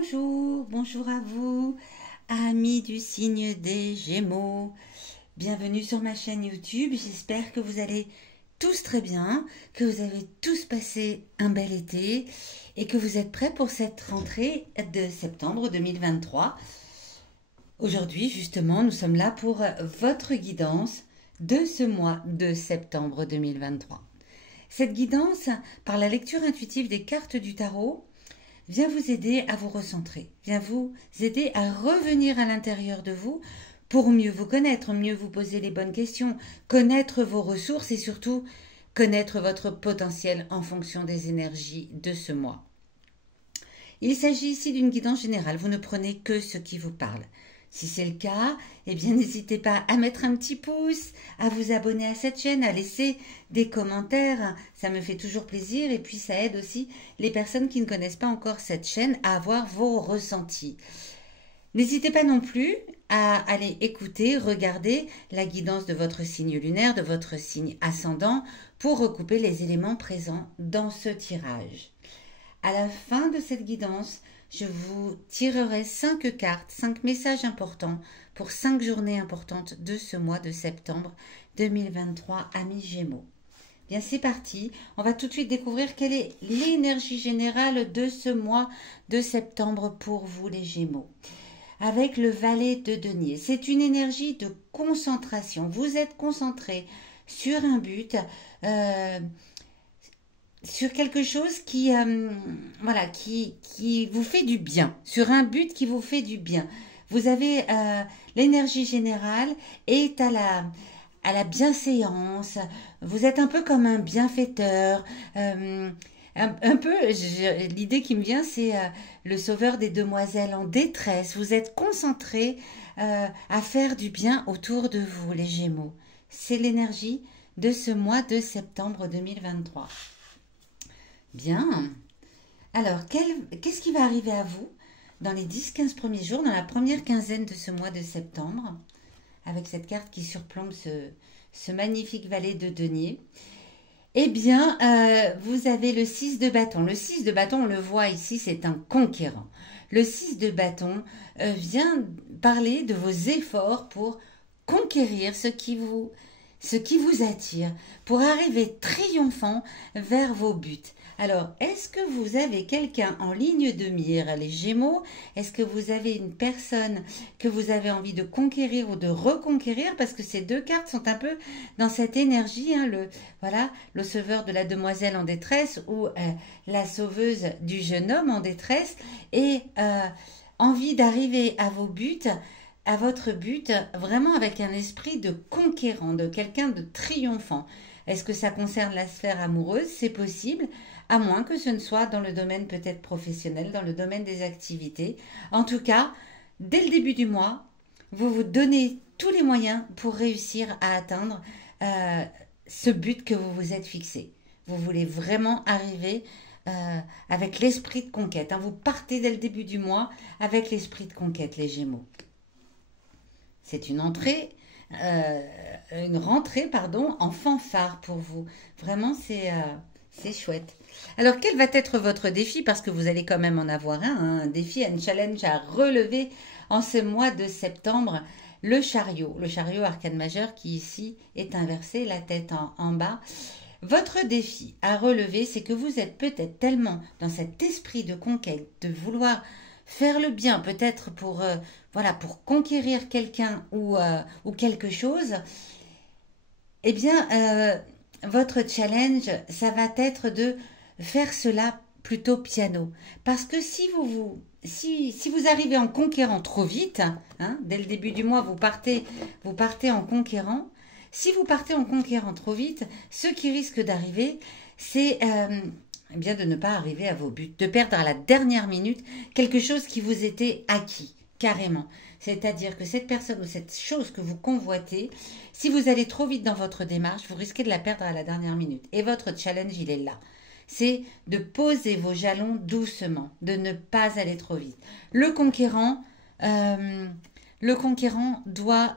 Bonjour, bonjour à vous, amis du signe des Gémeaux. Bienvenue sur ma chaîne YouTube. J'espère que vous allez tous très bien, que vous avez tous passé un bel été et que vous êtes prêts pour cette rentrée de septembre 2023. Aujourd'hui, justement, nous sommes là pour votre guidance de ce mois de septembre 2023. Cette guidance, par la lecture intuitive des cartes du tarot, vient vous aider à vous recentrer, vient vous aider à revenir à l'intérieur de vous pour mieux vous connaître, mieux vous poser les bonnes questions, connaître vos ressources et surtout connaître votre potentiel en fonction des énergies de ce mois. Il s'agit ici d'une guidance générale, vous ne prenez que ce qui vous parle. Si c'est le cas, eh bien n'hésitez pas à mettre un petit pouce, à vous abonner à cette chaîne, à laisser des commentaires, ça me fait toujours plaisir et puis ça aide aussi les personnes qui ne connaissent pas encore cette chaîne à avoir vos ressentis. N'hésitez pas non plus à aller écouter, regarder la guidance de votre signe lunaire, de votre signe ascendant pour recouper les éléments présents dans ce tirage. À la fin de cette guidance, je vous tirerai 5 cartes, 5 messages importants pour 5 journées importantes de ce mois de septembre 2023, amis Gémeaux. Bien, c'est parti. On va tout de suite découvrir quelle est l'énergie générale de ce mois de septembre pour vous, les Gémeaux. Avec le valet de denier, c'est une énergie de concentration. Vous êtes concentré sur un but, sur quelque chose qui vous fait du bien, sur un but qui vous fait du bien. Vous avez l'énergie générale est à la bienséance. Vous êtes un peu comme un bienfaiteur. Un peu, l'idée qui me vient, c'est le sauveur des demoiselles en détresse. Vous êtes concentré à faire du bien autour de vous, les Gémeaux. C'est l'énergie de ce mois de septembre 2023. Bien. Alors, qu'est-ce qui va arriver à vous dans les 10-15 premiers jours, dans la première quinzaine de ce mois de septembre, avec cette carte qui surplombe ce magnifique valet de denier? Eh bien, vous avez le 6 de bâton. Le 6 de bâton, on le voit ici, c'est un conquérant. Le 6 de bâton vient parler de vos efforts pour conquérir ce qui vous attire, pour arriver triomphant vers vos buts. Alors, est-ce que vous avez quelqu'un en ligne de mire, les Gémeaux? Est-ce que vous avez une personne que vous avez envie de conquérir ou de reconquérir? Parce que ces deux cartes sont un peu dans cette énergie, hein, le sauveur de la demoiselle en détresse ou la sauveuse du jeune homme en détresse et envie d'arriver à vos buts, à votre but, vraiment avec un esprit de conquérant, de quelqu'un de triomphant. Est-ce que ça concerne la sphère amoureuse? C'est possible, à moins que ce ne soit dans le domaine peut-être professionnel, dans le domaine des activités. En tout cas, dès le début du mois, vous vous donnez tous les moyens pour réussir à atteindre ce but que vous vous êtes fixé. Vous voulez vraiment arriver avec l'esprit de conquête, hein. Vous partez dès le début du mois avec l'esprit de conquête, les Gémeaux. C'est une rentrée en fanfare pour vous. Vraiment, c'est chouette. Alors, quel va être votre défi? Parce que vous allez quand même en avoir un défi, un challenge à relever en ce mois de septembre. Le chariot arcane majeur qui ici est inversé, la tête en bas. Votre défi à relever, c'est que vous êtes peut-être tellement dans cet esprit de conquête, de vouloir faire le bien, peut-être pour conquérir quelqu'un ou quelque chose. Eh bien, votre challenge, ça va être de faire cela plutôt piano. Parce que si vous arrivez en conquérant trop vite, hein, dès le début du mois, vous partez en conquérant. Si vous partez en conquérant trop vite, ce qui risque d'arriver, c'est bien de ne pas arriver à vos buts, de perdre à la dernière minute quelque chose qui vous était acquis, carrément. C'est-à-dire que cette personne ou cette chose que vous convoitez, si vous allez trop vite dans votre démarche, vous risquez de la perdre à la dernière minute. Et votre challenge, il est là. C'est de poser vos jalons doucement, de ne pas aller trop vite. Le conquérant doit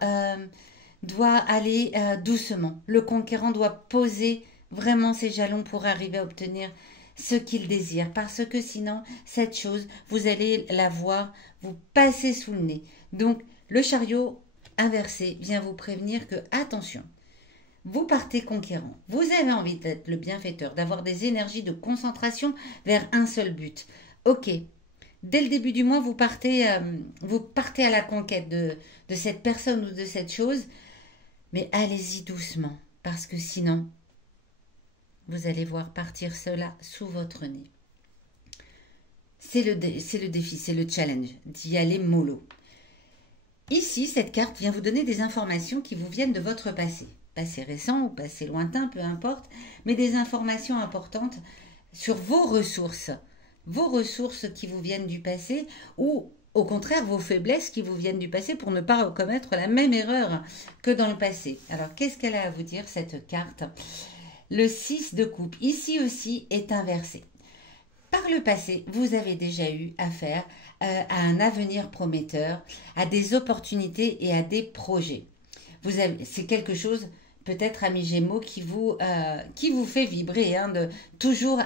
aller doucement. Le conquérant doit poser vraiment ses jalons pour arriver à obtenir ce qu'il désire, parce que sinon, cette chose, vous allez la voir vous passer sous le nez. Donc, le chariot inversé vient vous prévenir que, attention, vous partez conquérant. Vous avez envie d'être le bienfaiteur, d'avoir des énergies de concentration vers un seul but. Ok, dès le début du mois, vous partez à la conquête de cette personne ou de cette chose, mais allez-y doucement, parce que sinon, vous allez voir partir cela sous votre nez. C'est le défi, c'est le challenge, d'y aller mollo. Ici, cette carte vient vous donner des informations qui vous viennent de votre passé. Passé récent ou passé lointain, peu importe, mais des informations importantes sur vos ressources qui vous viennent du passé ou au contraire vos faiblesses qui vous viennent du passé pour ne pas commettre la même erreur que dans le passé. Alors qu'est-ce qu'elle a à vous dire cette carte? Le 6 de coupe, ici aussi, est inversé. Par le passé, vous avez déjà eu affaire à un avenir prometteur, à des opportunités et à des projets. C'est quelque chose, peut-être, ami Gémeaux, qui vous fait vibrer, hein, de toujours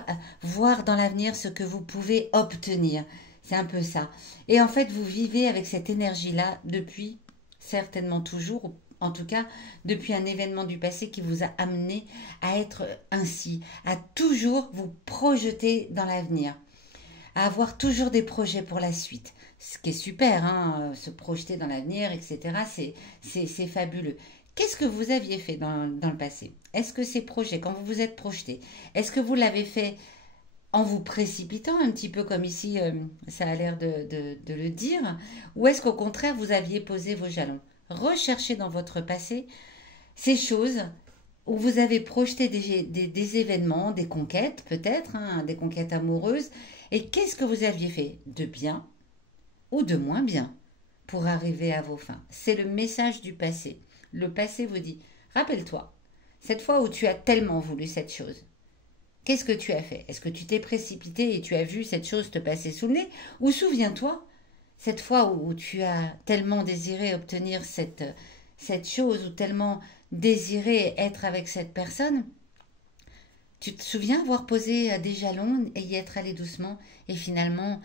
voir dans l'avenir ce que vous pouvez obtenir. C'est un peu ça. Et en fait, vous vivez avec cette énergie-là depuis certainement toujours, en tout cas depuis un événement du passé qui vous a amené à être ainsi, à toujours vous projeter dans l'avenir, à avoir toujours des projets pour la suite. Ce qui est super, hein, se projeter dans l'avenir, etc. C'est fabuleux. Qu'est-ce que vous aviez fait dans le passé? Est-ce que ces projets, quand vous vous êtes projeté, est-ce que vous l'avez fait en vous précipitant un petit peu comme ici, ça a l'air de le dire, ou est-ce qu'au contraire, vous aviez posé vos jalons? Recherchez dans votre passé ces choses où vous avez projeté des événements, des conquêtes peut-être, hein, des conquêtes amoureuses, et qu'est-ce que vous aviez fait de bien ou de moins bien pour arriver à vos fins? C'est le message du passé. Le passé vous dit, rappelle-toi, cette fois où tu as tellement voulu cette chose, qu'est-ce que tu as fait? Est-ce que tu t'es précipité et tu as vu cette chose te passer sous le nez? Ou souviens-toi, cette fois où tu as tellement désiré obtenir cette chose ou tellement désiré être avec cette personne, tu te souviens avoir posé des jalons et y être allé doucement et finalement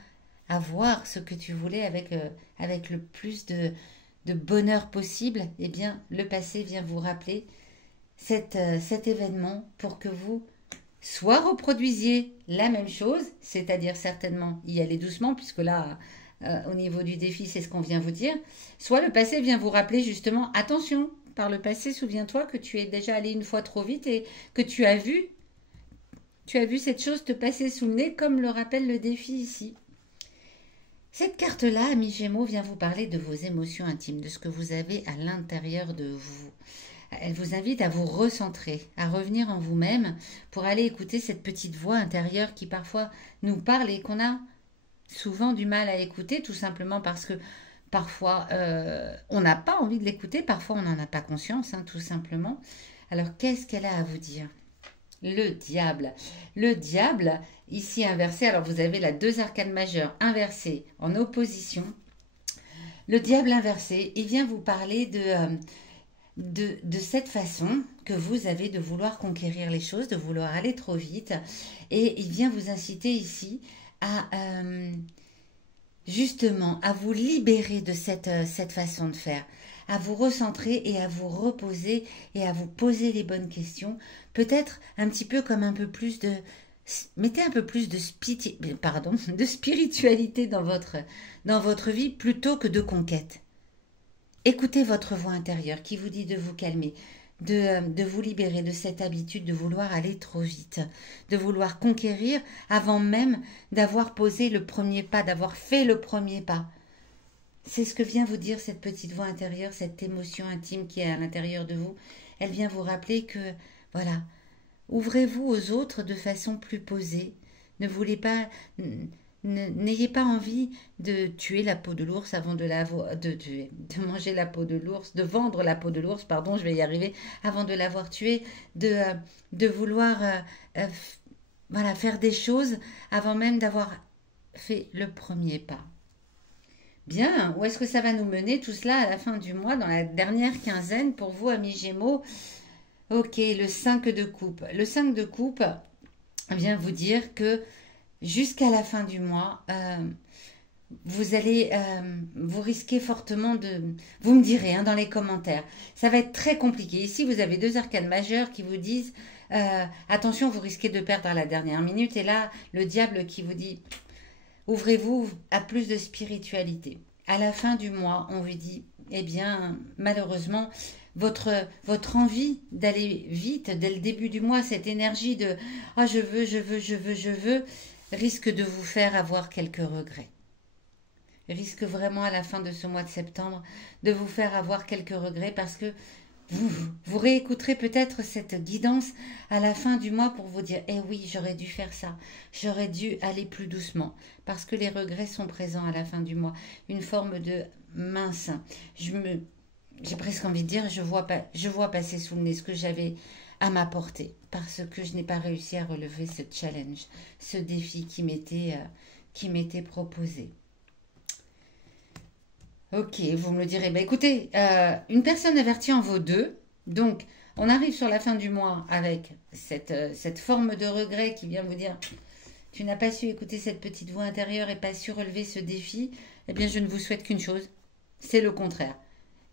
avoir ce que tu voulais avec le plus de bonheur possible? Eh bien, le passé vient vous rappeler cet événement pour que vous soit reproduisiez la même chose, c'est-à-dire certainement y aller doucement, puisque là, au niveau du défi, c'est ce qu'on vient vous dire, soit le passé vient vous rappeler justement, attention, par le passé, souviens-toi que tu es déjà allé une fois trop vite et que tu as vu cette chose te passer sous le nez, comme le rappelle le défi ici. Cette carte-là, ami Gémeaux, vient vous parler de vos émotions intimes, de ce que vous avez à l'intérieur de vous. Elle vous invite à vous recentrer, à revenir en vous-même pour aller écouter cette petite voix intérieure qui parfois nous parle et qu'on a souvent du mal à écouter, tout simplement parce que parfois on n'a pas envie de l'écouter, parfois on n'en a pas conscience, hein, tout simplement. Alors qu'est-ce qu'elle a à vous dire? Le diable. Le diable, ici inversé, alors vous avez la 2 arcanes majeures inversées en opposition. Le diable inversé, il vient vous parler de cette façon que vous avez de vouloir conquérir les choses, de vouloir aller trop vite. Et il vient vous inciter ici à justement à vous libérer de cette façon de faire, à vous recentrer et à vous reposer et à vous poser les bonnes questions. Peut-être un petit peu comme un peu plus de... Mettez un peu plus de spiritualité dans votre vie plutôt que de conquête. Écoutez votre voix intérieure qui vous dit de vous calmer, de vous libérer de cette habitude de vouloir aller trop vite, de vouloir conquérir avant même d'avoir posé le premier pas, d'avoir fait le premier pas. C'est ce que vient vous dire cette petite voix intérieure, cette émotion intime qui est à l'intérieur de vous. Elle vient vous rappeler que, voilà, ouvrez-vous aux autres de façon plus posée. N'ayez pas envie de tuer la peau de l'ours avant de manger la peau de l'ours, de vendre la peau de l'ours, pardon, je vais y arriver, avant de l'avoir tué, de vouloir voilà, faire des choses avant même d'avoir fait le premier pas. Bien, où est-ce que ça va nous mener tout cela à la fin du mois, dans la dernière quinzaine pour vous, amis Gémeaux? Ok, le 5 de coupe. Le 5 de coupe, vient vous dire que jusqu'à la fin du mois, vous allez, vous risquez fortement de... Vous me direz hein, dans les commentaires. Ça va être très compliqué. Ici, vous avez deux arcanes majeures qui vous disent attention, vous risquez de perdre à la dernière minute. Et là, le diable qui vous dit ouvrez-vous à plus de spiritualité. À la fin du mois, on vous dit eh bien, malheureusement, votre envie d'aller vite dès le début du mois, cette énergie de ah, je veux, je veux, je veux, je veux, risque de vous faire avoir quelques regrets. Risque vraiment à la fin de ce mois de septembre de vous faire avoir quelques regrets parce que vous réécouterez peut-être cette guidance à la fin du mois pour vous dire eh oui, j'aurais dû faire ça, j'aurais dû aller plus doucement parce que les regrets sont présents à la fin du mois. Une forme de mince. J'ai presque envie de dire je vois passer sous le nez ce que j'avais à ma portée parce que je n'ai pas réussi à relever ce challenge, ce défi qui m'était proposé. Ok, vous me le direz. Bah, écoutez, une personne avertie en vaut deux. Donc, on arrive sur la fin du mois avec cette forme de regret qui vient vous dire tu n'as pas su écouter cette petite voix intérieure et pas su relever ce défi. Eh bien, je ne vous souhaite qu'une chose, c'est le contraire.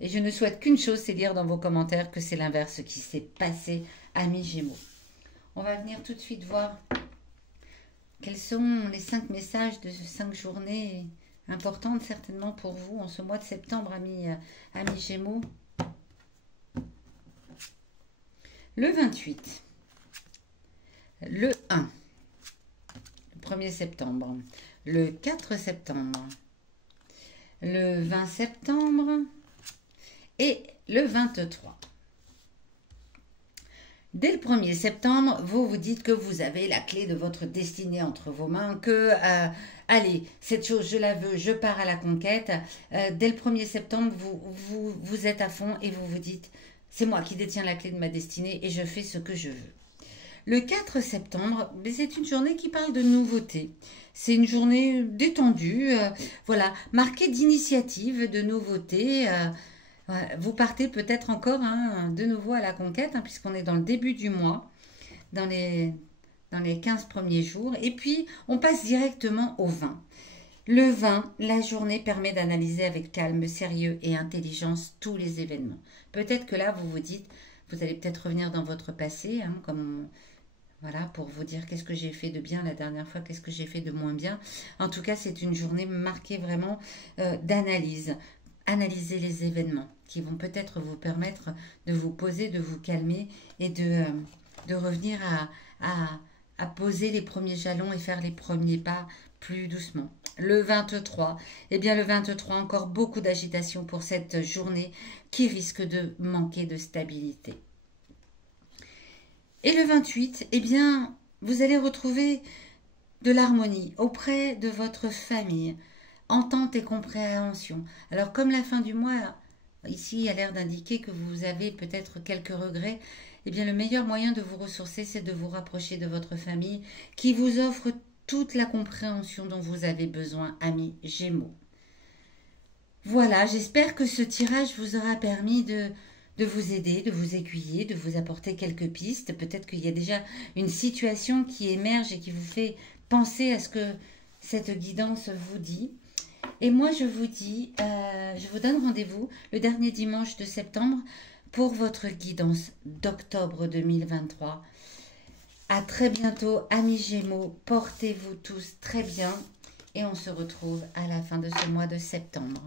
Et je ne souhaite qu'une chose, c'est lire dans vos commentaires que c'est l'inverse qui s'est passé, amis Gémeaux. On va venir tout de suite voir quels sont les 5 messages de 5 journées importantes certainement pour vous en ce mois de septembre, amis Gémeaux. Le 28, le 1, le 1er septembre, le 4 septembre, le 20 septembre et le 23. Dès le 1er septembre, vous vous dites que vous avez la clé de votre destinée entre vos mains, que, allez, cette chose, je la veux, je pars à la conquête. Dès le 1er septembre, vous êtes à fond et vous vous dites, c'est moi qui détiens la clé de ma destinée et je fais ce que je veux. Le 4 septembre, c'est une journée qui parle de nouveautés. C'est une journée détendue, voilà, marquée d'initiatives, de nouveautés. Vous partez peut-être encore de nouveau à la conquête, puisqu'on est dans le début du mois, dans les 15 premiers jours. Et puis, on passe directement au 20. Le 20, la journée permet d'analyser avec calme, sérieux et intelligence tous les événements. Peut-être que là, vous vous dites, vous allez peut-être revenir dans votre passé, voilà, pour vous dire qu'est-ce que j'ai fait de bien la dernière fois, qu'est-ce que j'ai fait de moins bien. En tout cas, c'est une journée marquée vraiment d'analyse. Analyser les événements qui vont peut-être vous permettre de vous poser, de vous calmer et de revenir à poser les premiers jalons et faire les premiers pas plus doucement. Le 23, eh bien le 23, encore beaucoup d'agitation pour cette journée qui risque de manquer de stabilité. Et le 28, eh bien, vous allez retrouver de l'harmonie auprès de votre famille, entente et compréhension. Alors, comme la fin du mois, ici, a l'air d'indiquer que vous avez peut-être quelques regrets, eh bien, le meilleur moyen de vous ressourcer, c'est de vous rapprocher de votre famille qui vous offre toute la compréhension dont vous avez besoin, amis Gémeaux. Voilà, j'espère que ce tirage vous aura permis de vous aider, de vous aiguiller, de vous apporter quelques pistes. Peut-être qu'il y a déjà une situation qui émerge et qui vous fait penser à ce que cette guidance vous dit. Et moi, je vous dis, je vous donne rendez-vous le dernier dimanche de septembre pour votre guidance d'octobre 2023. À très bientôt, amis Gémeaux. Portez-vous tous très bien et on se retrouve à la fin de ce mois de septembre.